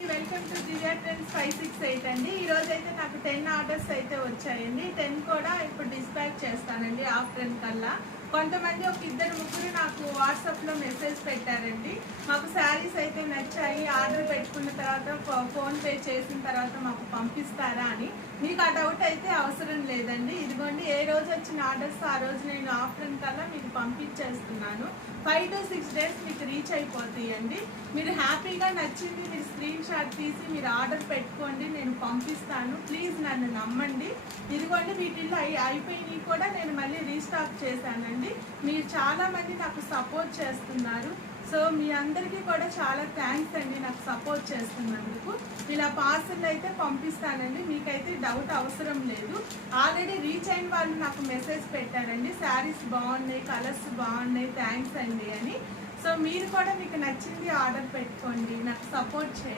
Welcome to Divya trends 568 అండి. ఈ రోజు అయితే నాకు 10 ఆర్డర్స్ అయితే వచ్చాయండి. 10 కూడా ఇప్పుడు డిస్పాచ్ చేస్తానండి ఆఫ్టర్నూన్ కల్లా. కొంతమంది ఒక ఇద్దరు ముగ్గురు నాకు వాట్సాప్లో మెసేజ్ పెట్టారండి. మాకు శారీస్ అయితే నచ్చాయి, ఆర్డర్ పెట్టుకున్న తర్వాత ఫోన్పే చేసిన తర్వాత మాకు పంపిస్తారా అని. మీకు ఆ డౌట్ అయితే అవసరం లేదండి. ఇదిగోండి, ఏ రోజు వచ్చిన ఆర్డర్స్ ఆ రోజు నేను ఆఫ్టర్నూన్ కల్లా మీకు పంపించేస్తున్నాను. 5 to 6 డేస్ మీకు రీచ్ అయిపోతాయండి. మీరు హ్యాపీగా నచ్చింది మీరు స్క్రీన్ షాట్ తీసి మీరు ఆర్డర్ పెట్టుకోండి, నేను పంపిస్తాను. ప్లీజ్ నన్ను నమ్మండి. ఇదిగోండి, వీటిల్లో అయిపోయినవి కూడా నేను మళ్ళీ రీస్టాక్ చేశానండి. మీరు చాలామంది నాకు సపోర్ట్ చేస్తున్నారు. సో మీ అందరికీ కూడా చాలా థ్యాంక్స్ అండి నాకు సపోర్ట్ చేస్తున్నందుకు. ఇలా పార్సల్ అయితే పంపిస్తానండి, మీకైతే డౌట్ అవసరం లేదు. ఆల్రెడీ రీచ్ అయిన వాళ్ళు నాకు మెసేజ్ పెట్టారండి, శారీస్ బాగున్నాయి, కలర్స్ బాగున్నాయి, థ్యాంక్స్ అండి అని. సో మీరు కూడా మీకు నచ్చింది ఆర్డర్ పెట్టుకోండి, నాకు సపోర్ట్ చేయండి.